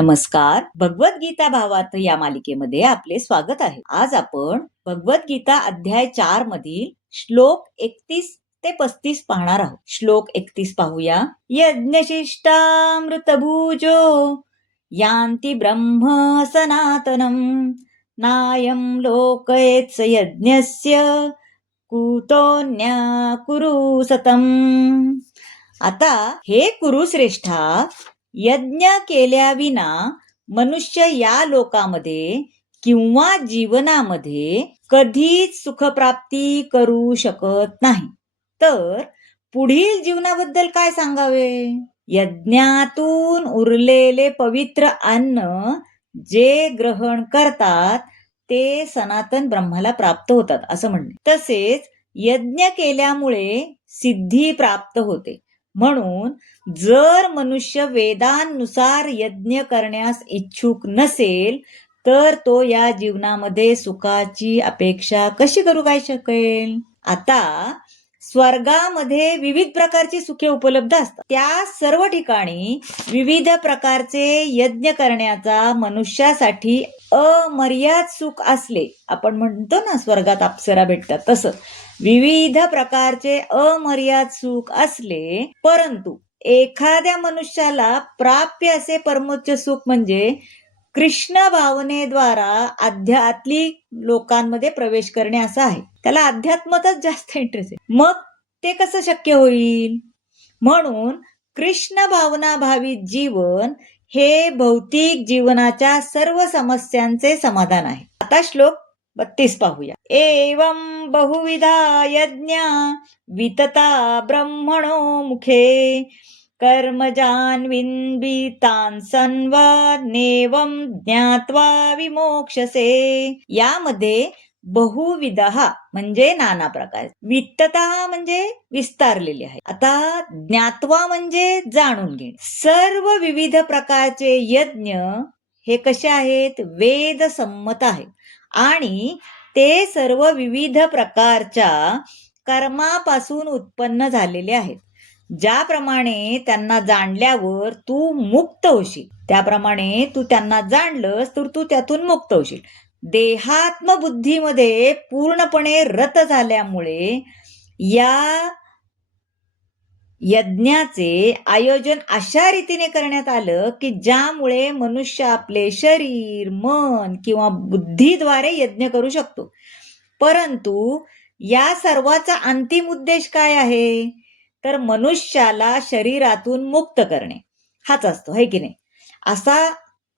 नमस्कार. भगवद्गीता भावार्थ या मालिकेमध्ये आपले स्वागत आहे. आज आपण भगवद्गीता अध्याय 4 मधील श्लोक 31 ते 35 पाहणार आहोत. श्लोक 31 पाहूया. यज्ञशिष्टामृतभुजो यान्ति ब्रह्म सनातनम नायं लोकयेत्स यज्ञस्य कुतोऽन्या कुरु सतम. आता हे कुरुश्रेष्ठा, यज्ञ केल्याविना मनुष्य या लोकामध्ये किंवा जीवनामध्ये कधीच सुखप्राप्ती करू शकत नाही. तर पुढील जीवनाबद्दल काय सांगावे? यज्ञातून उरलेले पवित्र अन्न जे ग्रहण करतात ते सनातन ब्रह्माला प्राप्त होतात असं म्हणणे. तसेच यज्ञ केल्यामुळे सिद्धी प्राप्त होते. म्हणून जर मनुष्य वेदांनुसार यज्ञ करण्यास इच्छुक नसेल तर तो या जीवनामध्ये सुखाची अपेक्षा कशी करू काय शकेल? आता स्वर्गामध्ये विविध प्रकारची सुखे उपलब्ध असतात. त्या सर्व ठिकाणी विविध प्रकारचे यज्ञ करण्याचा मनुष्यासाठी अमर्याद सुख असले, आपण म्हणतो ना स्वर्गात अप्सरा भेटतात, तसं विविध प्रकारचे अमर्याद सुख असले, परंतु एखाद्या मनुष्याला प्राप्य असे परमोच्च सुख म्हणजे कृष्ण भावनेद्वारा आध्यात्मिक लोकांमध्ये प्रवेश करणे असं आहे. त्याला अध्यात्मातच जास्त इंटरेस्ट आहे. मग ते कसं शक्य होईल? म्हणून कृष्ण भावना भावित जीवन हे भौतिक जीवनाच्या सर्व समस्यांचे समाधान आहे. आता श्लोक 32 पाहूया. एवं बहुविधा यज्ञा वितता ब्रह्मणो मुखे कर्मजान्वितान् सन्वनेवं ज्ञात्वा विमोक्षसे. यामध्ये बहुविधः म्हणजे नाना प्रकार, वित्तता म्हणजे विस्तारलेले आहे. आता ज्ञात्वा म्हणजे जाणून घेणे. सर्व विविध प्रकारचे यज्ञ हे कसे आहेत? वेद संमत आहेत आणि ते सर्व विविध प्रकारच्या कर्मापासून उत्पन्न झालेले आहेत. ज्याप्रमाणे त्यांना जाणल्यावर तू मुक्त होशील, त्याप्रमाणे तू त्यांना जाणलंस तर तू त्यातून मुक्त होशील. देहात्म बुद्धीमध्ये पूर्णपणे रत झाल्यामुळे या यज्ञाचे आयोजन अशा रीतीने करण्यात आलं की ज्यामुळे मनुष्य आपले शरीर, मन किंवा बुद्धीद्वारे यज्ञ करू शकतो. परंतु या सर्वाचा अंतिम उद्देश काय आहे? तर मनुष्याला शरीरातून मुक्त करणे हाच असतो, है की नाही?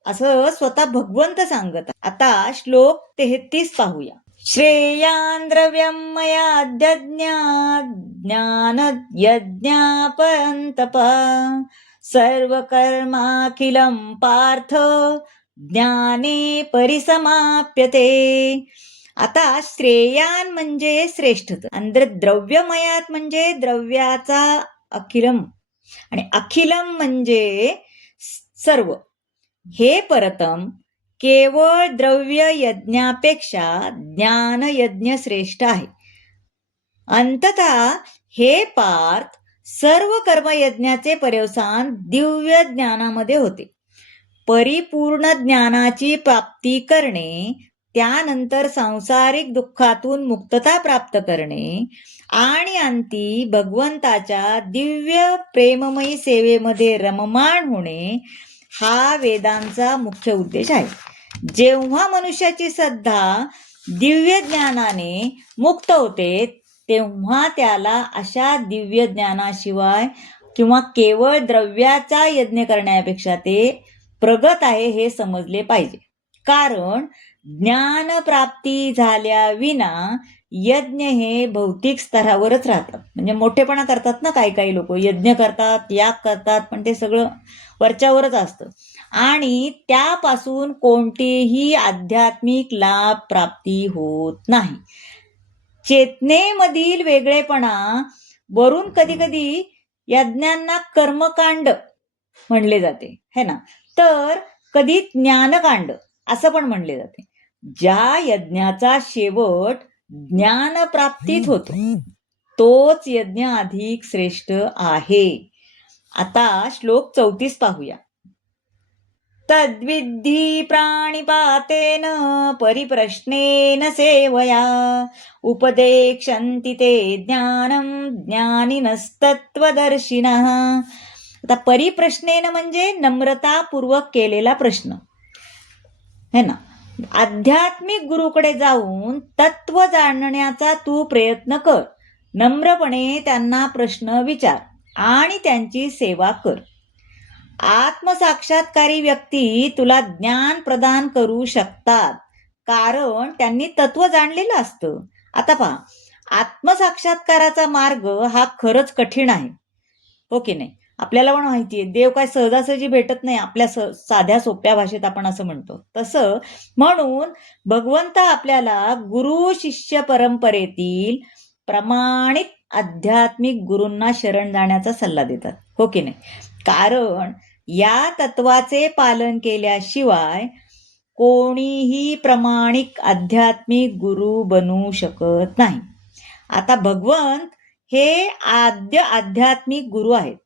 असं स्वतः भगवंत सांगत. आता श्लोक 33 पाहूया. श्रेयान् द्रव्यं मयाद्यज्ञात् ज्ञान यज्ञा परन्तप सर्वकर्माखिलं पार्थ ज्ञाने परिसमाप्यते. आता श्रेयान म्हणजे श्रेष्ठत, आणि द्रव्यमयात म्हणजे द्रव्याचा अखिलम, आणि अखिलम म्हणजे सर्व. हे परतम केवळ द्रव्य यज्ञापेक्षा ज्ञान यज्ञ श्रेष्ठ आहे. अंततः हे पार्थ सर्व कर्मयज्ञाचे पर्यवसान दिव्य ज्ञानामध्ये होते. परिपूर्ण ज्ञानाची प्राप्ती करणे, त्यानंतर सांसारिक दुःखातून मुक्तता प्राप्त करणे आणि अंती भगवंताच्या दिव्य प्रेममयी सेवेमध्ये रममाण होणे हा वेदांचा मुख्य उद्देश आहे. जेव्हा मनुष्याची श्रद्धा दिव्य ज्ञानाने मुक्त होते तेव्हा त्याला अशा दिव्य ज्ञानाशिवाय किंवा केवळ द्रव्याचा यज्ञ करण्यापेक्षा ते प्रगत आहे हे समजले पाहिजे. कारण ज्ञान प्राप्ती झाल्या विना यज्ञ हे भौतिक स्तरावरच राहतात. म्हणजे मोठेपणा करतात ना काही लोक, यज्ञ करतात, याग करतात, पण ते सगळं वरच्यावरच असतं आणि त्यापासून कोणतेही आध्यात्मिक लाभ प्राप्ती होत नाही. चेतनेमधील वेगळेपणा वरून कधी कधी यज्ञांना कर्मकांड म्हणले जाते, है ना, तर कधी ज्ञानकांड असं पण म्हणले जाते. ज्या यज्ञाचा शेवट ज्ञानप्राप्तीत होतो तोच यज्ञ अधिक श्रेष्ठ आहे. आता श्लोक 34 पाहूया. तद्विद्धि प्राणिपातेन परिप्रश्नेन सेवया उपदेक्षन्ति ते ज्ञानं ज्ञानिनस्तत्त्वदर्शिनः. आता परिप्रश्नेन म्हणजे नम्रतापूर्वक केलेला प्रश्न है ना. आध्यात्मिक गुरुकडे जाऊन तत्व जाणण्याचा तू प्रयत्न कर. नम्रपणे त्यांना प्रश्न विचार आणि त्यांची सेवा कर. आत्मसाक्षात्कारी व्यक्ती तुला ज्ञान प्रदान करू शकतात कारण त्यांनी तत्व जाणलेलं असतं. आता पहा, आत्मसाक्षात्काराचा मार्ग हा खरंच कठीण आहे, हो की नाही. आपल्याला पण माहितीये देव काय सहजासहजी भेटत नाही. आपल्या साध्या सोप्या भाषेत आपण असं म्हणतो तसं. म्हणून भगवंत आपल्याला गुरु शिष्य परंपरेतील प्रमाणित आध्यात्मिक गुरूंना शरण जाण्याचा सल्ला देतात, हो की नाही. कारण या तत्वाचे पालन केल्याशिवाय कोणीही प्रामाणिक आध्यात्मिक गुरु बनू शकत नाही. आता भगवंत हे आद्य आध्यात्मिक गुरु आहेत.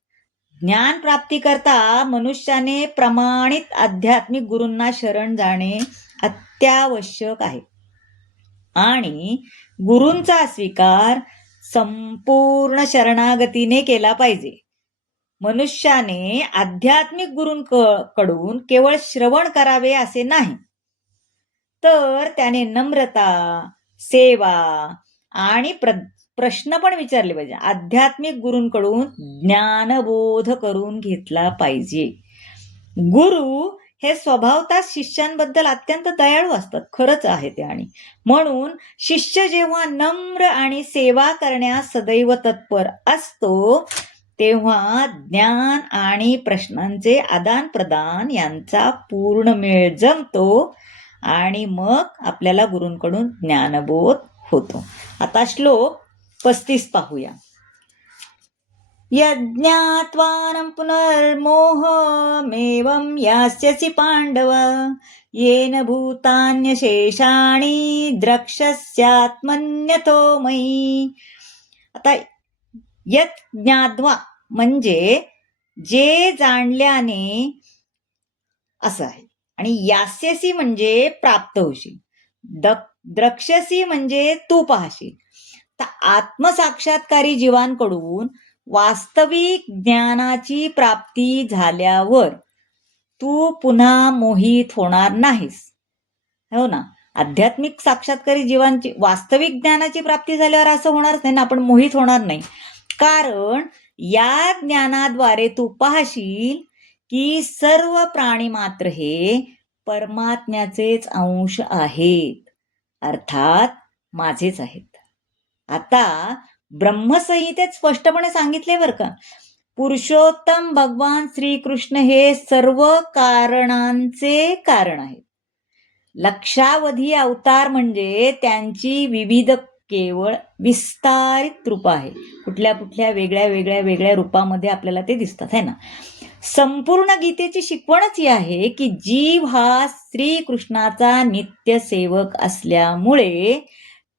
ज्ञान प्राप्ती करता मनुष्याने प्रमाणित आध्यात्मिक गुरूंना शरण जाणे अत्यावश्यक आहे आणि गुरूंचा स्वीकार संपूर्ण शरणागतीने केला पाहिजे. मनुष्याने आध्यात्मिक गुरूंकडून केवळ श्रवण करावे असे नाही, तर त्याने नम्रता, सेवा आणि प्रश्न पण विचारले पाहिजे. आध्यात्मिक गुरूंकडून ज्ञानबोध करून घेतला पाहिजे. गुरु हे स्वभावतः शिष्यांबद्दल अत्यंत दयाळू असतात, खरंच आहे ते. आणि म्हणून शिष्य जेव्हा नम्र आणि सेवा करण्यास सदैव तत्पर असतो तेव्हा ज्ञान आणि प्रश्नांचे आदान प्रदान यांचा पूर्ण मेळ जमतो आणि मग आपल्याला गुरूंकडून ज्ञानबोध होतो. आता श्लोक 35 पाहूया. यज्ञात्वानं पुनर्मोहमेवं यास्यसि पांडव येन भूतान्यशेषाणि द्रक्ष्यस्यात्मन्यतो मयि. आता यत् ज्ञात्वा म्हणजे जे जाणल्याने असं आहे, आणि यास्यसी म्हणजे प्राप्त होशील, द्रक्ष्यसी म्हणजे तू पाहशील. तर आत्मसाक्षात्कारी जीवांकडून वास्तविक ज्ञानाची प्राप्ती झाल्यावर तू पुन्हा मोहित होणार नाहीस, हो ना. आध्यात्मिक साक्षात्कारी जीवांची वास्तविक ज्ञानाची प्राप्ती झाल्यावर असं होणारच नाही ना, आपण मोहित होणार नाही. कारण या ज्ञानाद्वारे तू पाहशील की सर्व प्राणी मात्र हे परमात्म्याचेच अंश आहेत, अर्थात माझेच आहेत. आता ब्रह्मसंहितेत स्पष्टपणे सांगितले बरं का, पुरुषोत्तम भगवान श्रीकृष्ण हे सर्व कारणांचे कारण आहेत. लक्षावधी अवतार म्हणजे त्यांची विविध केवळ विस्तारित रूप आहे. कुठल्या कुठल्या वेगळ्या वेगळ्या वेगळ्या रूपामध्ये आपल्याला ते दिसतात, है ना. संपूर्ण गीतेची शिकवणच ही आहे की जीव हा श्रीकृष्णाचा नित्य सेवक असल्यामुळे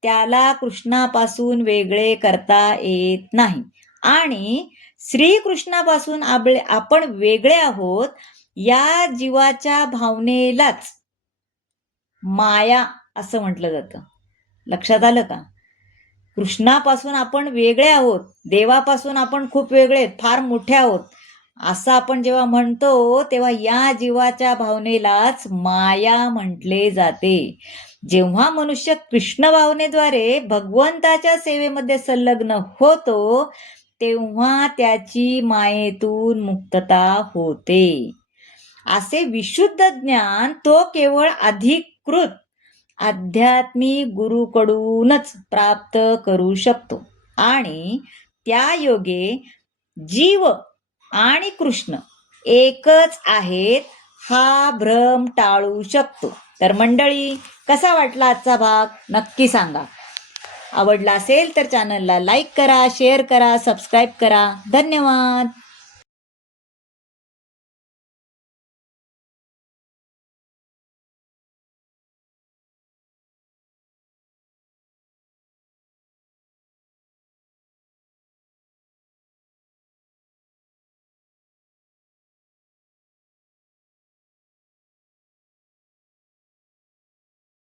त्याला कृष्णापासून वेगळे करता येत नाही आणि श्रीकृष्णापासून आपण वेगळे आहोत या जीवाच्या भावनेलाच माया असं म्हटलं जातं. लक्षात आलं का? कृष्णापासून आपण वेगळे आहोत, देवापासून आपण खूप वेगळे आहेत, फार मोठे आहोत असं आपण जेव्हा म्हणतो तेव्हा या जीवाच्या भावनेलाच माया म्हटले जाते. जेव्हा मनुष्य कृष्ण भावनेद्वारे भगवंताच्या सेवेमध्ये संलग्न होतो तेव्हा त्याची मायेतून मुक्तता होते. असे विशुद्ध ज्ञान तो केवळ अधिकृत आध्यात्मिक गुरुकडूनच प्राप्त करू शकतो आणि त्या योगे जीव आणि कृष्ण एकच आहेत हा भ्रम टाळू शकतो. तर मंडळी, कसा वाटला आजचा भाग नक्की सांगा. आवडला असेल तर चॅनलला लाईक करा, शेअर करा, सबस्क्राईब करा. धन्यवाद.